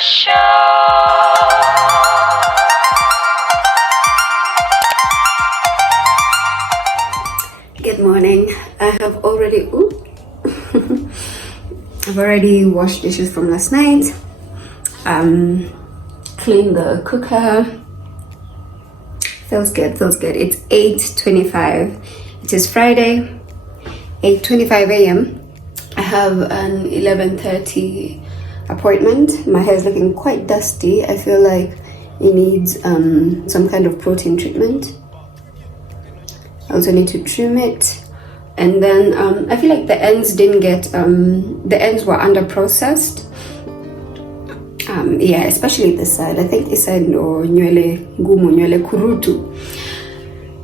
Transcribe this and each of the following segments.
show. Good morning. I have already I've already washed dishes from last night. Cleaned the cooker. Feels good. It's 8:25. It is Friday, 8:25 a.m. I have an 11:30 appointment. My hair is looking quite dusty. I feel like it needs some kind of protein treatment. I also need to trim it, and then I feel like the ends didn't get the ends were under processed. Yeah, especially this side. I think this side no nywele gumu, nywele kurutu.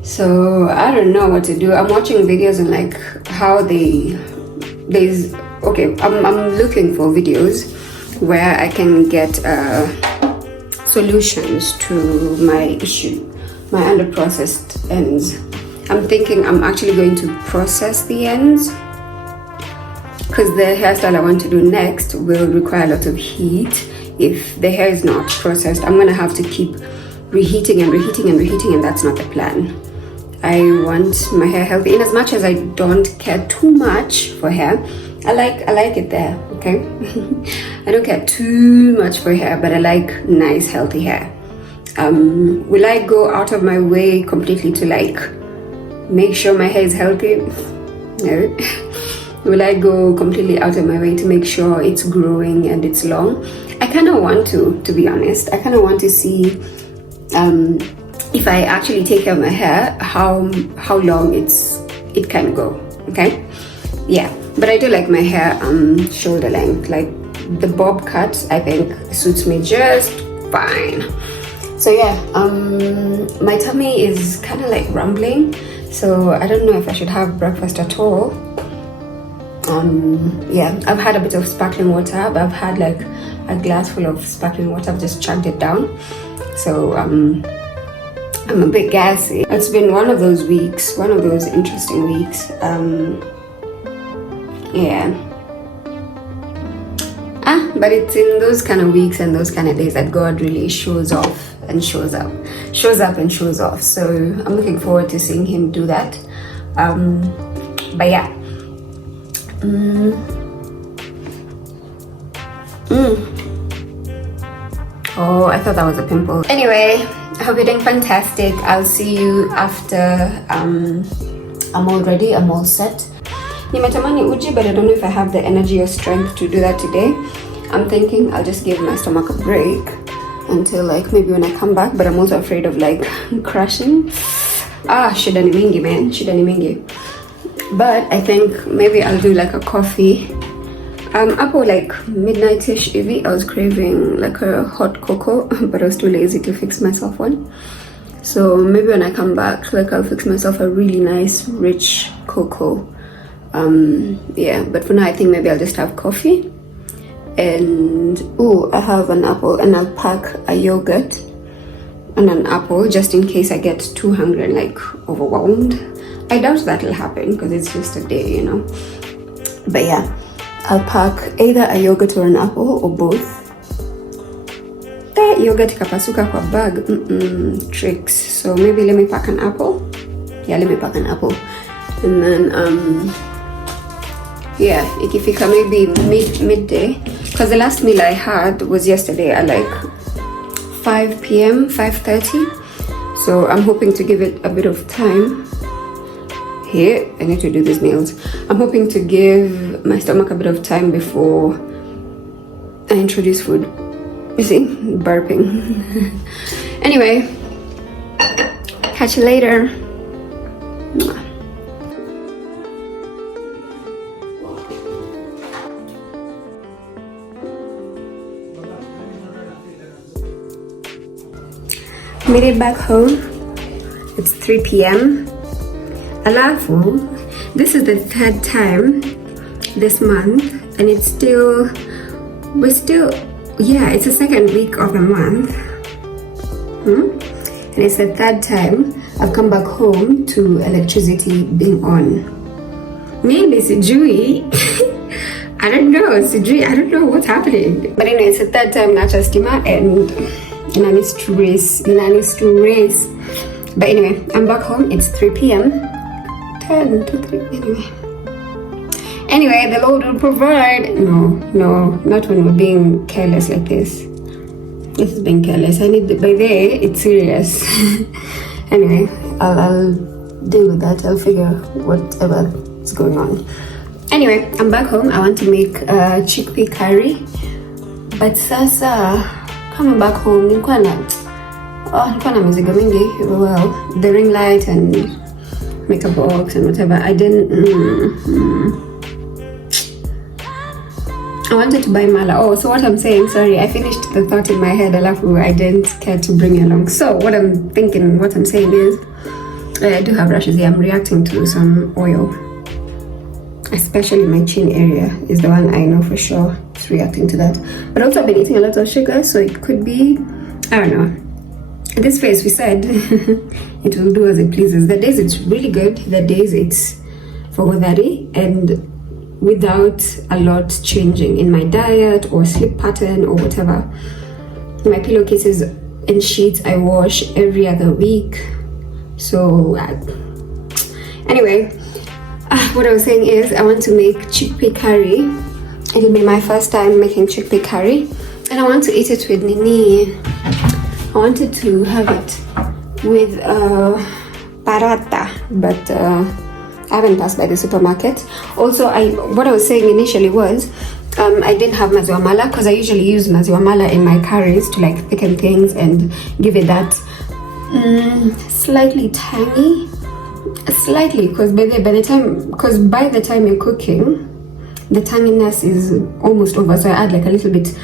So I don't know what to do. I'm watching videos on like how I'm looking for videos where I can get solutions to my issue, my underprocessed ends. I'm thinking I'm actually going to process the ends because the hairstyle I want to do next will require a lot of heat. If the hair is not processed, I'm gonna have to keep reheating, and that's not the plan. I want my hair healthy. In as much as I don't care too much for hair, I like it there, okay? I don't care too much for hair, but I like nice, healthy hair. Will I go out of my way completely to like make sure my hair is healthy? No. Will I go completely out of my way to make sure it's growing and it's long? I kind of want to be honest. I kind of want to see if I actually take care of my hair, how long it can go, okay? Yeah, but I do like my hair shoulder length. Like the bob cut, I think suits me just fine. So yeah, my tummy is kind of like rumbling, so I don't know if I should have breakfast at all. Yeah, I've had a bit of sparkling water, but I've had like a glass full of sparkling water. I've just chugged it down, so I'm a bit gassy. It's been one of those weeks, one of those interesting weeks. Yeah. But it's in those kind of weeks and those kind of days that God really shows off and shows up. So I'm looking forward to seeing him do that. But yeah. Oh, I thought that was a pimple. Anyway, I hope you're doing fantastic. I'll see you after I'm all ready, I'm all set. Nimetamani uji, but I don't know if I have the energy or strength to do that today. I'm thinking I'll just give my stomach a break until like maybe when I come back, but I'm also afraid of like crashing. Shida ni mingi, man. Shida ni mingi. But I think maybe I'll do like a coffee. Up like midnight-ish, I was craving like a hot cocoa, but I was too lazy to fix myself one. So maybe when I come back, like I'll fix myself a really nice, rich cocoa. Yeah, but for now I think maybe I'll just have coffee. And I have an apple, and I'll pack a yogurt and an apple just in case I get too hungry and like overwhelmed. I doubt that'll happen because it's just a day, you know. But yeah, I'll pack either a yogurt or an apple or both. That yogurt kapasuka kwa bag, tricks. So maybe let me pack an apple. Yeah, let me pack an apple. And then yeah, ikifika maybe midday, because the last meal I had was yesterday at like 5 p.m, 5:30. So I'm hoping to give it a bit of time. Here, I need to do these nails. I'm hoping to give my stomach a bit of time before I introduce food. You see, burping. Anyway, catch you later. Made it back home. It's 3 p.m. Alafu, this is the third time this month, and it's the second week of the month. And it's the third time I've come back home to electricity being on. Maybe sijui I don't know, Sidri, I don't know what's happening. But anyway, it's the third time Nacha Stima and I need to race. But anyway, I'm back home. It's 3 p.m. 10 to 3, Anyway, the Lord will provide. No, not when we're being careless like this. This is being careless. I need, by there, it's serious. Anyway, I'll deal with that. I'll figure whatever is going on. Anyway, I'm back home. I want to make chickpea curry. But sasa, coming back home, nilikuwa na mizigo mingi. Well, the ring light and makeup box and whatever. I didn't. I wanted to buy mala. Oh, so what I'm saying, sorry, I finished the thought in my head. I didn't care to bring it along. So what I'm saying is, I do have rashes here. I'm reacting to some oil. Especially my chin area is the one I know for sure it's reacting to that. But also I've been eating a lot of sugar, so it could be, I don't know. This face, we said, it will do as it pleases. The days it's really good, the days it's fogodari, and without a lot changing in my diet or sleep pattern or whatever. My pillowcases and sheets I wash every other week. So anyway, what I was saying is I want to make chickpea curry. It'll be my first time making chickpea curry, and I want to eat it with nini. I wanted to have it with paratha, but I haven't passed by the supermarket. Also, what I was saying initially was I didn't have maziwa mala because I usually use maziwa mala in my curries to like thicken things and give it that slightly tangy. Slightly, because by the time you're cooking, the tanginess is almost over. So I add like a little bit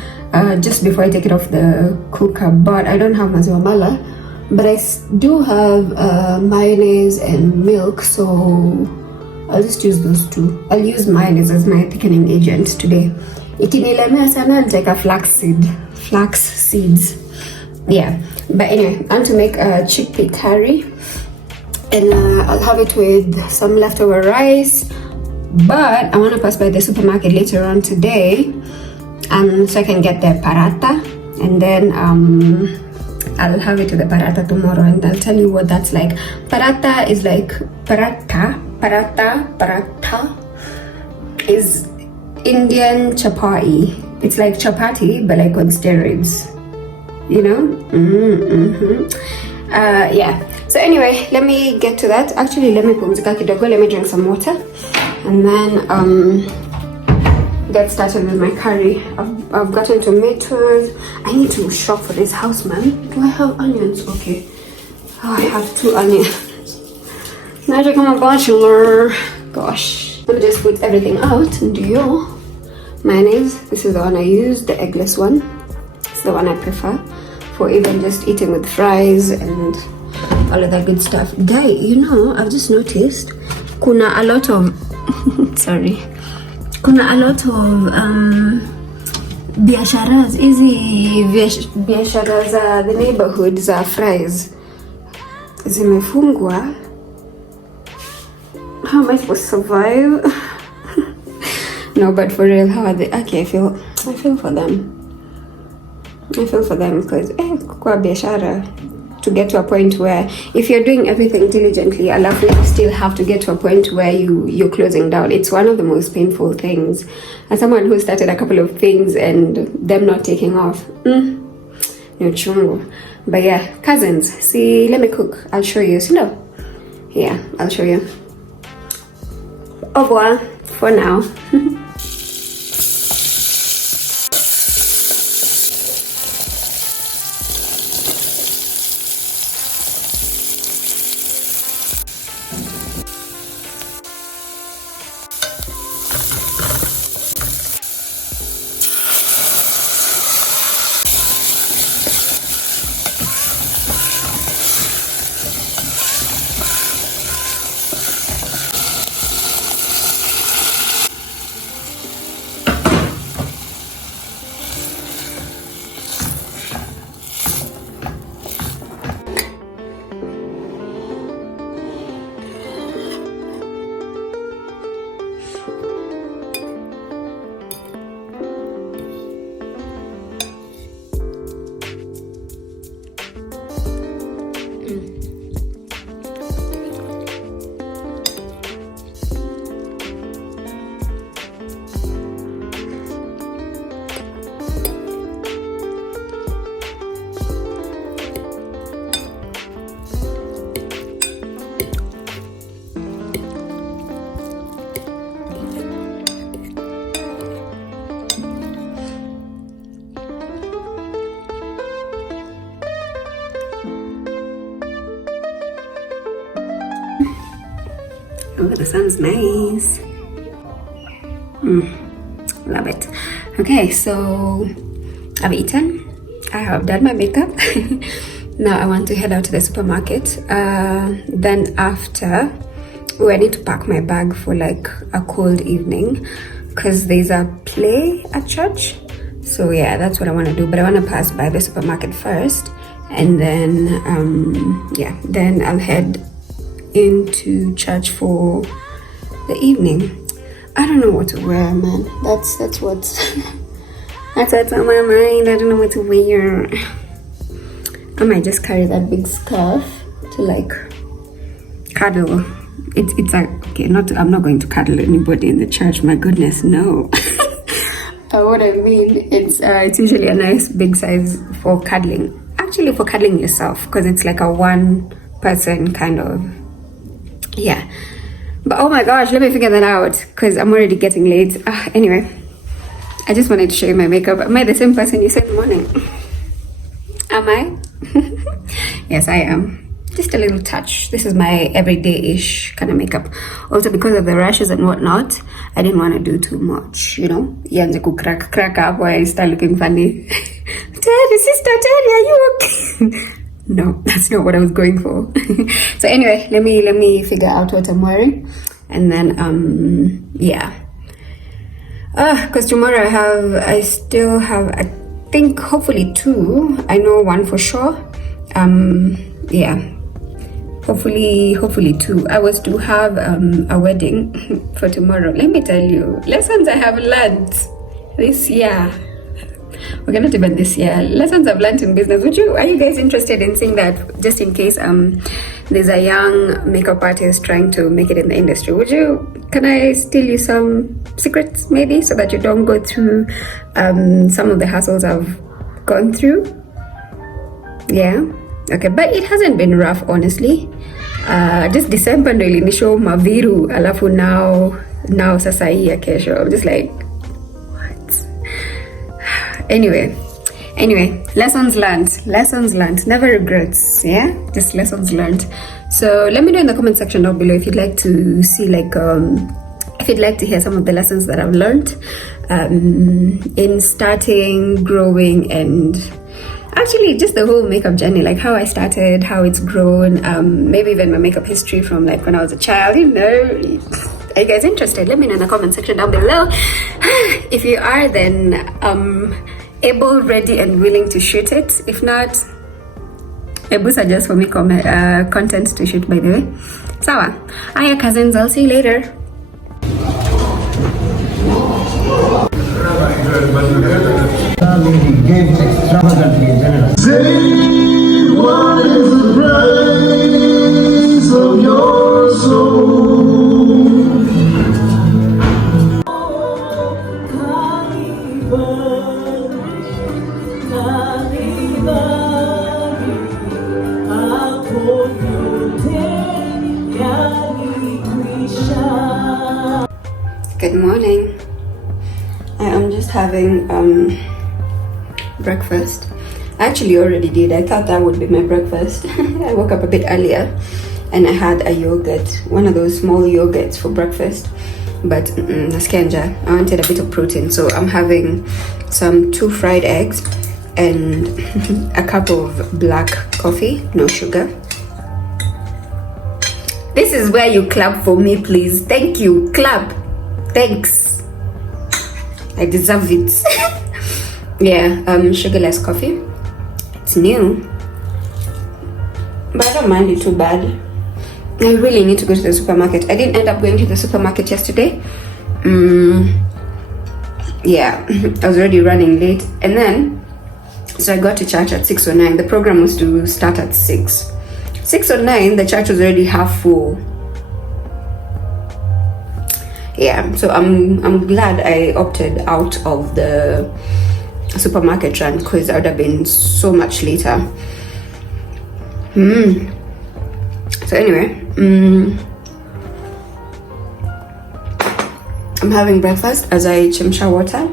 just before I take it off the cooker. But I don't have maziwa mala, but I do have mayonnaise and milk. So I'll just use those two. I'll use mayonnaise as my thickening agent today. Ikinilemea sana, I'll take a flax seeds. Yeah, but anyway, I want to make a chickpea curry. And I'll have it with some leftover rice, but I want to pass by the supermarket later on today, so I can get the paratha, and then I'll have it with the paratha tomorrow, and I'll tell you what that's like. Paratha is like paratha is Indian chapati. It's like chapati, but like on steroids, yeah. So anyway, let me get to that. Actually, let me pumzika kidogo. Let me drink some water, and then get started with my curry. I've gotten tomatoes. I need to shop for this house, man. Do I have onions? Okay. Oh, I have 2 onions. Magic, I'm a bachelor. Gosh. Let me just put everything out and do your mayonnaise. This is the one I use, the eggless one. It's the one I prefer for even just eating with fries and all of that good stuff. Guy, I've just noticed kuna a lot of biasharas, hizi biashara za the neighborhood za fries zimefungwa. How am I supposed to survive? No, but for real, how are they? Okay, I feel for them. Because kwa biashara, to get to a point where if you're doing everything diligently, alafu you still have to get to a point where you're closing down. It's one of the most painful things. As someone who started a couple of things and them not taking off, no chungu. But yeah, cousins, see, let me cook. I'll show you. Yeah, I'll show you. Au revoir for now. Oh, the sun's nice. Love it. Okay, so I've eaten. I have done my makeup. Now I want to head out to the supermarket. Then after, I need to pack my bag for like a cold evening because there's a play at church. So yeah, that's what I want to do. But I want to pass by the supermarket first, and then then I'll head into church for the evening. I don't know what to wear, man. That's what's that's on my mind. I don't know what to wear. I might just carry that big scarf to like cuddle. It's like, okay, I'm not going to cuddle anybody in the church. My goodness, no. What I mean, it's usually a nice big size for cuddling. Actually, for cuddling yourself, because it's like a one person kind of, yeah. But oh my gosh, let me figure that out because I'm already getting late. Anyway, I just wanted to show you my makeup. Am I the same person you said in the morning? Am I? Yes, I am. Just a little touch. This is my everyday-ish kind of makeup. Also, because of the rashes and whatnot, I didn't want to do too much, you know? Yanze ku crack up while I start looking funny. Terri, sister, Terri, are you okay? No, that's not what I was going for. So anyway, let me figure out what I'm wearing, and then yeah. Because tomorrow I still have, I think hopefully 2. I know 1 for sure. Yeah. Hopefully 2. I was to have a wedding for tomorrow. Let me tell you, lessons I have learned this year. Okay, not even this year. Lessons I've learned in business. Are you guys interested in seeing that? Just in case there's a young makeup artist trying to make it in the industry. Can I steal you some secrets maybe, so that you don't go through some of the hassles I've gone through? Yeah. Okay, but it hasn't been rough, honestly. Just December ndo ilinishow maviru, alafu now sasa hii ya kesho. I'm just like, what? Anyway, lessons learned, never regrets. Yeah, just lessons learned. So let me know in the comment section down below if you'd like to see like if you'd like to hear some of the lessons that I've learned in starting, growing, and actually just the whole makeup journey, like how I started, how it's grown, maybe even my makeup history from like when I was a child, you know. Are you guys interested? Let me know in the comment section down below. If you are, then able, ready, and willing to shoot it. If not, Ebu suggest for me content to shoot, by the way. Sawa. Hiya cousins, I'll see you later. Gives extravagantly generous. Say what is the praise of your soul? Good morning. I am just having breakfast. I actually already did. I thought that would be my breakfast. I woke up a bit earlier and I had a yogurt, one of those small yogurts for breakfast. But naskenja, I wanted a bit of protein, so I'm having 2 fried eggs and a cup of black coffee, no sugar. This is where you clap for me, please. Thank you. Clap. Thanks. I deserve it. Yeah, sugarless coffee. It's new, but I don't mind it too bad. I really need to go to the supermarket. I didn't end up going to the supermarket yesterday. Yeah, I was already running late, and then so I got to church at 6:09. The program was to start at 6. 6:09, the church was already half full. Yeah, so I'm glad I opted out of the supermarket run, because I would have been so much later. So anyway, I'm having breakfast as I chemsha water,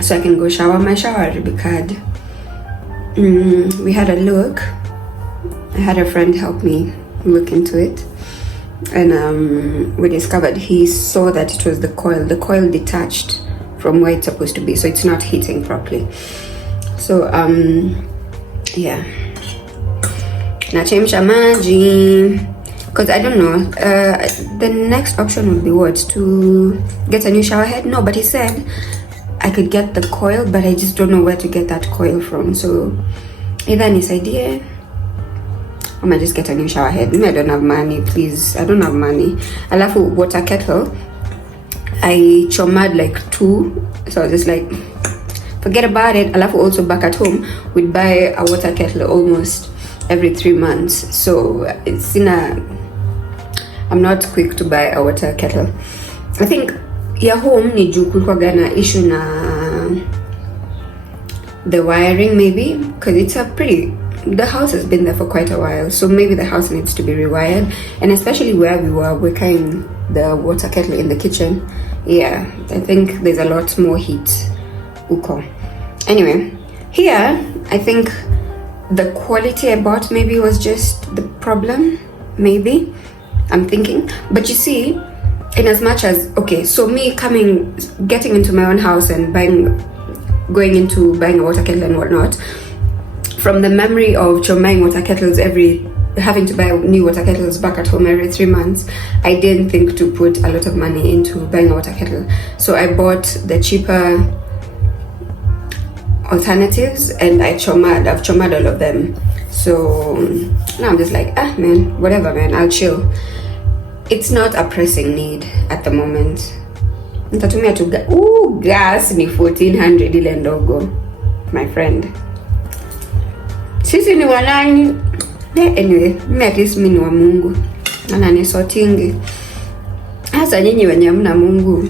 so I can go shower. My shower we had a look. I had a friend help me look into it. And we discovered he saw that it was the coil detached from where it's supposed to be, so it's not heating properly. So yeah, nachemsha maji because I don't know, the next option would be what, to get a new shower head. No, but he said I could get the coil, but I just don't know where to get that coil from. So either this idea, I might just get a new shower head. I don't have money, please. I don't have money. Alafu water kettle, I chomad like 2, so I was just like, forget about it. Alafu also back at home, we'd buy a water kettle almost every 3 months. So it's I'm not quick to buy a water kettle. I think ya home ni juu kulikuwa na issue na the wiring maybe, because the house has been there for quite a while, so maybe the house needs to be rewired, and especially where we're carrying the water kettle in the kitchen. Yeah, I think there's a lot more heat uko. Anyway, here I think the quality I bought maybe was just the problem, maybe, I'm thinking. But you see, in as much as, okay, so me getting into my own house and going into buying a water kettle and whatnot, from the memory of chomang water kettles having to buy new water kettles back at home every 3 months, I didn't think to put a lot of money into buying a water kettle. So I bought the cheaper alternatives, and I've chomad all of them. So now I'm just like, man, whatever, man, I'll chill. It's not a pressing need at the moment. Nitatumia tu gas ni 1400 ile ndogo, my friend. Sisi ni wanani? Anyway, mimi at least mimi ni wa Mungu. Ananisotingi. Hasa nyinyi wenye hamna Mungu,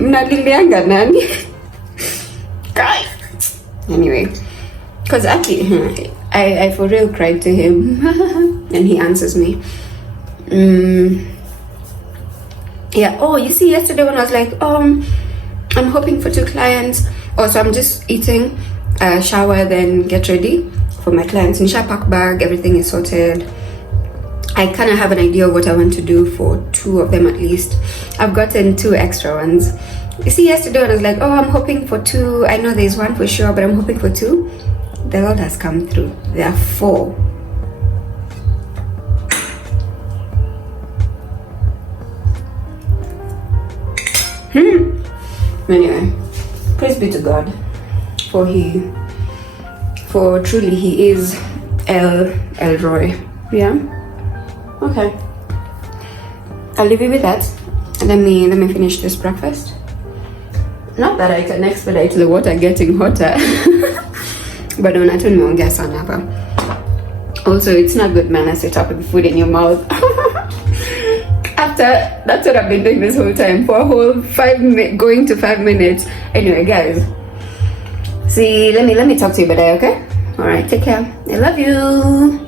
mnalilianga nani? Anyway, because I for real cried to him and he answers me. Yeah, oh, you see, yesterday when I was like, I'm hoping for 2 clients. So I'm just eating, shower, then get ready for my clients. Nisha pack bag, everything is sorted. I kind of have an idea of what I want to do for 2 of them at least. I've gotten 2 extra ones. You see, yesterday when I was like, I'm hoping for 2. I know there's 1 for sure, but I'm hoping for 2. The Lord has come through. There are 4. Anyway, praise be to God, for truly He is El Roy. Yeah. Okay. I'll leave you with that. Let me finish this breakfast. Not that I can expedite the water getting hotter, but nimeongea sana hapa. Also, it's not good manners to talk with food in your mouth. That's what I've been doing this whole time, for a whole going to 5 minutes. Anyway, guys, see, let me talk to you better, okay? All right, take care. I love you.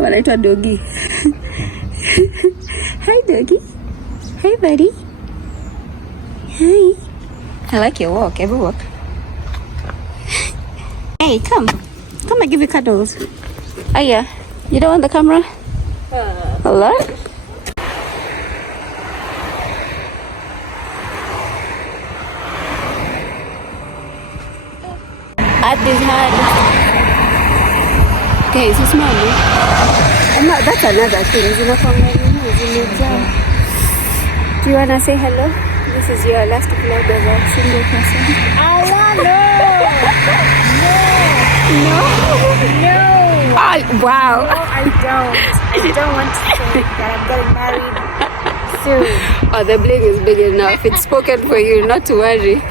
wanaitwa doggy. Hi doggy. Hey buddy. Hi. I like your walk. Every walk. Hey, come. Come, I give you cuddles. Oh yeah. You don't want the camera? Hello? At this hand. Okay, so small. That's another thing. Do you want to say hello? This is your last vlog as a single person. I wanna. No. Oh, wow. No, I don't. I don't want to say that I'm getting married soon. Oh, the bling is big enough. It's spoken for you. Not to worry.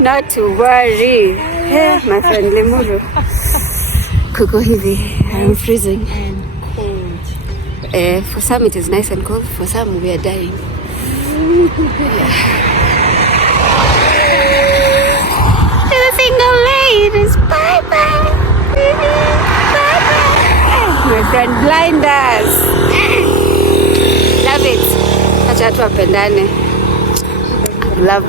Not to worry. Hey, my friend Lemuru. Kuko hivi. I'm freezing. And cold. For some it is nice and cold. For some we are dying. To the single ladies. Bye-bye. My friend, blind us. Love it. Acha tu apendane. Love.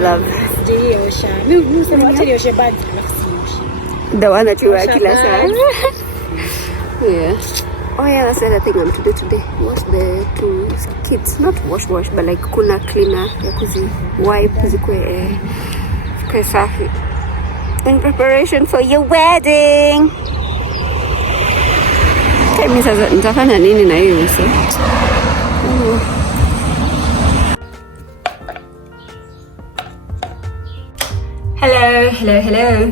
The one that you wear kila saa. Yeah. Oh yeah, that's the other thing I'm to do today. Wash the two kids. Not wash, but like kuna cleaner ya kuzi wipe zikwe safi. In preparation for your wedding. Mimi sasa nitafanya nini na hiyo uso? Hello.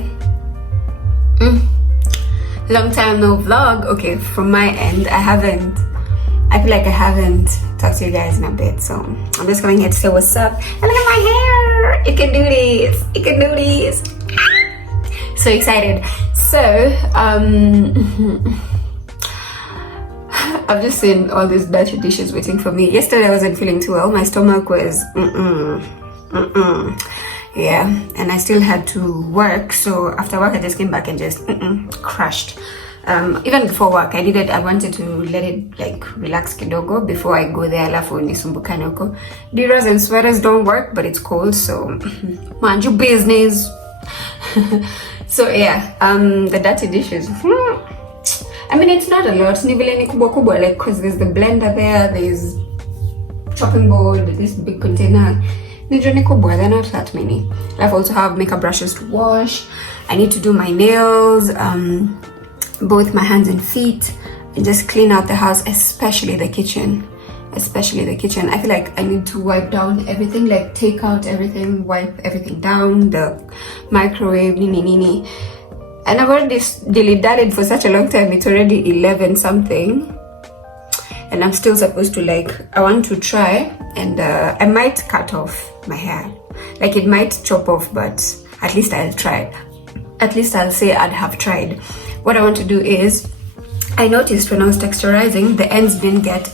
Long time no vlog. Okay, from my end, I feel like I haven't talked to you guys in a bit, so I'm just coming here to say what's up. And look at my hair! It can do this. So excited. So, I've just seen all these dirty dishes waiting for me. Yesterday I wasn't feeling too well. My stomach was yeah, and I still had to work. So after work I just came back and just crushed. Even before work I wanted to let it like relax kidogo before I go there. Alafu nisumbukane huko. Diras and sweaters don't work, but it's cold, so mind your business. So yeah, the dirty dishes. I mean, it's not a lot. Ni vile ni kubwa like, cause there's the blender there, there's chopping board, this big container. Ni kubwa, they're not that many. I also have makeup brushes to wash. I need to do my nails, both my hands and feet, and just clean out the house, especially the kitchen. I feel like I need to wipe down everything, like take out everything, wipe everything down, the microwave, nini. And I've already dilly-dallied for such a long time. It's already 11 something. And I'm still supposed to I want to try. And I might cut off my hair. Like it might chop off, but at least I'll try. At least I'll say I'd have tried. What I want to do is, I noticed when I was texturizing, the ends didn't get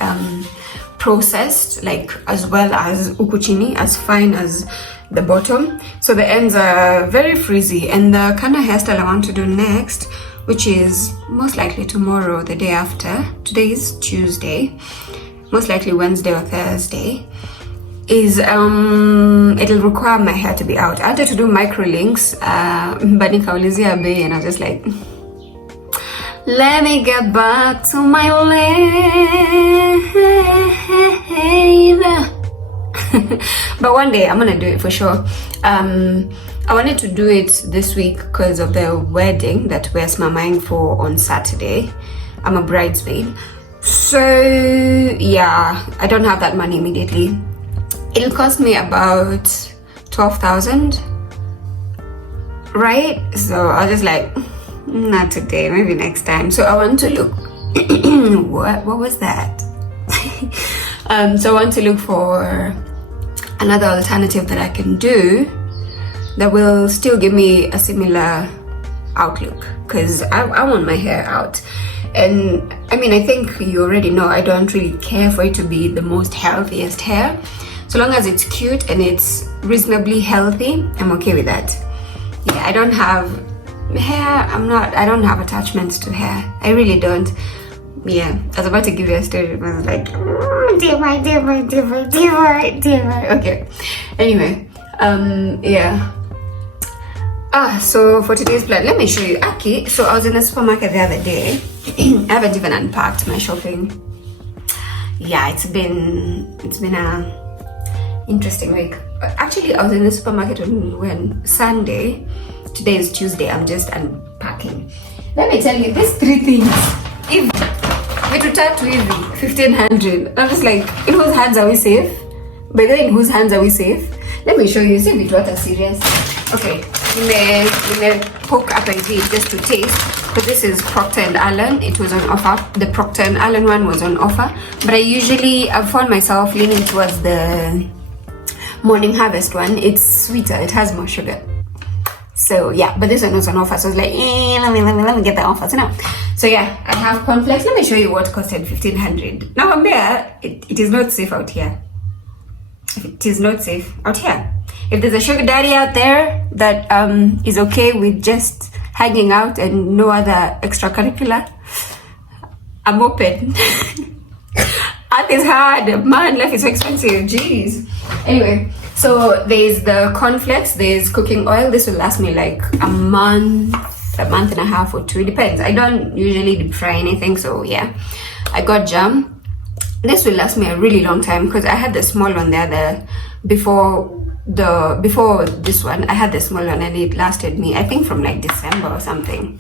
processed, like as well as ukuchini, as fine as the bottom. So the ends are very frizzy, and the kind of hairstyle I want to do next, which is most likely tomorrow, the day after, today is Tuesday, most likely Wednesday or Thursday, is it'll require my hair to be out. I wanted to do micro links, but nikaulizia bei, and I was just like, let me get back to my lane. But one day I'm gonna do it for sure. I wanted to do it this week because of the wedding that we're smamaying for on Saturday. I'm a bridesmaid, so yeah, I don't have that money immediately. It'll cost me about 12,000, right? So I was just like, not today, maybe next time. So I want to look what was that? So I want to look for another alternative that I can do that will still give me a similar outlook, because I want my hair out. And I mean, I think you already know I don't really care for it to be the most healthiest hair. So long as it's cute and it's reasonably healthy, I'm okay with that. Yeah, I don't have attachments to hair. I really don't. yeah, I was about to give you a story, but I was like, dear. Okay. Anyway, yeah. So for today's plan, let me show you. Okay, so I was in the supermarket the other day. I haven't even unpacked my shopping. Yeah, it's been a interesting week. Actually, I was in the supermarket when Sunday. Today is Tuesday. I'm just unpacking. Let me tell you, these 3 things. If we to start with 1,500, I'm just like, in whose hands are we safe? By the way, in whose hands are we safe? Let me show you. See if it was serious. Okay, you may poke up and see it just to taste. But this is Procter & Allen. It was on offer. The Procter & Allen one was on offer. But I've found myself leaning towards the Morning Harvest one. It's sweeter. It has more sugar. So yeah, but this one was on offer. So I was like, let me get the offer. So yeah, I have cornflakes. Let me show you what costed 1,500. Now I'm there. It is not safe out here. It is not safe out here. If there's a sugar daddy out there that is okay with just hanging out and no other extracurricular, I'm open. Earth is hard, man. Life is so expensive. Jeez. Anyway, so there's the cornflakes. There's cooking oil. This will last me like a month and a half or 2. It depends. I don't usually deep fry anything, so yeah. I got jam. This will last me a really long time because I had the small one there. Before this one, I had the small one and it lasted me, I think, from like December or something.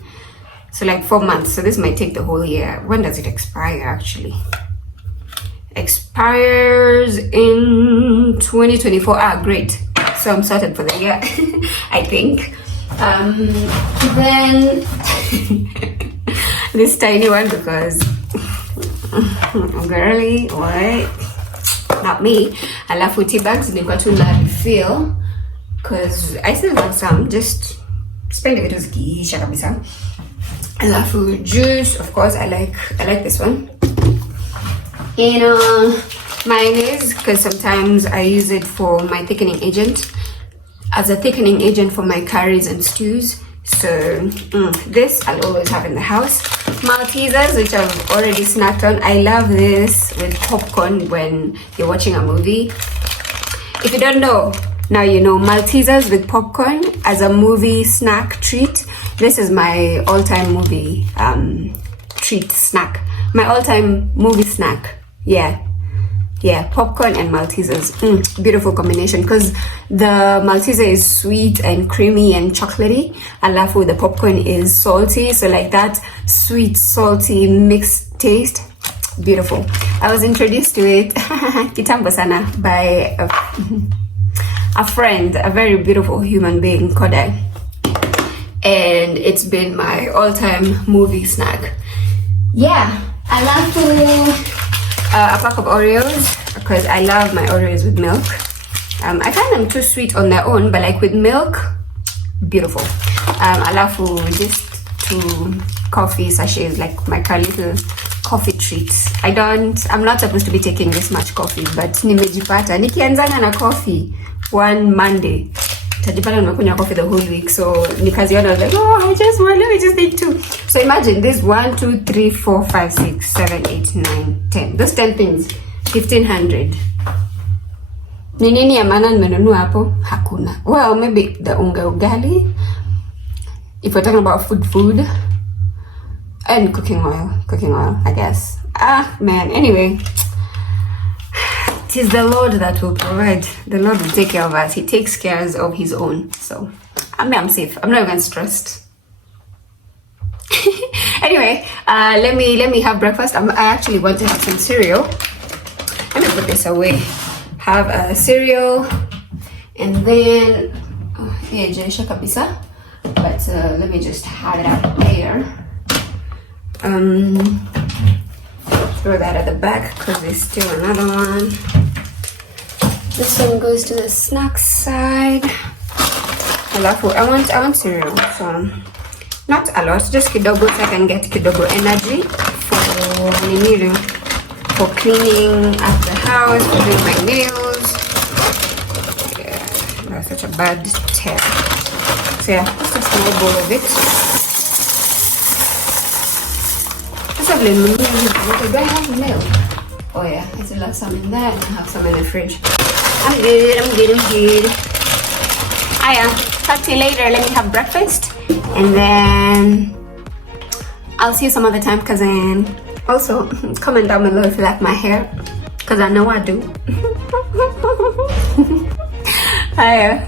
So like 4 months. So this might take the whole year. When does it expire actually? Expires in 2024. Great. So I'm sorted for the year. I think. Then this tiny one because girly, what? Not me. Alafu tea bags nilikuwa tu na refill because I still have some, just spending it zikiisha kabisa. Alafu juice, of course, I like this one. And mayonnaise, because sometimes I use it for my thickening agent, as a thickening agent for my curries and stews. So this I'll always have in the house. Maltesers, which I've already snacked on. I love this with popcorn when you're watching a movie. If you don't know, now you know. Maltesers with popcorn as a movie snack treat. This is my all-time movie treat snack. My all-time movie snack. Yeah, popcorn and Maltesers. Beautiful combination because the Malteser is sweet and creamy and chocolatey. Alafu the popcorn is salty, so like that sweet salty mixed taste. Beautiful. I was introduced to it kitambo sana by a friend, a very beautiful human being, Kodai, and it's been my all-time movie snack. Yeah, I love to a pack of Oreos because I love my Oreos with milk. I find them too sweet on their own, but like with milk, beautiful. I love just 2 coffee sachets, like my little coffee treats. I'm not supposed to be taking this much coffee, but nimejipata nikianzana na coffee one Monday, tajipata nimekunywa coffee the whole week. So nikaziona, I was like, let me just take 2. So imagine this 1, 2, 3, 4, 5, 6, 7, 8, 9, 10. Those 10 things, 1,500. Ni nini ya maana nimenunua hapo? Hakuna. Well, maybe the unga ugali, if we're talking about food, and cooking oil, I guess. Man, anyway, it is the Lord that will provide. The Lord will take care of us. He takes care of his own. So I'm safe. I'm not even stressed. Anyway, let me have breakfast. I actually want to have some cereal. Let me put this away. Have a cereal, and then but let me just have it out there. Throw that at the back because there's still another one. This one goes to the snack side. I want cereal, so not a lot, just kidogo, so I can get kidogo energy for cleaning up the house, for doing my nails. Yeah, that's such a bad tear. So yeah, just a small bowl of it. Just a probably do I have milk? Oh yeah, I still have some in there. I have some in the fridge. I'm good. Aya, talk to you later. Let me have breakfast. And then I'll see you some other time, cousin. Also, comment down below if you like my hair. Because I know I do. Aya.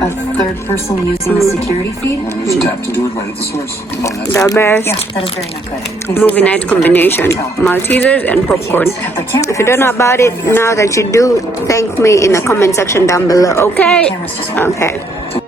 A third person using the security feed? Just tap to do it right at the source. Oh, that's The best. Yeah, that is very not good. Movie night combination, Maltesers and popcorn. If you don't know about it, now that you do, thank me in the comment section down below, okay? Okay.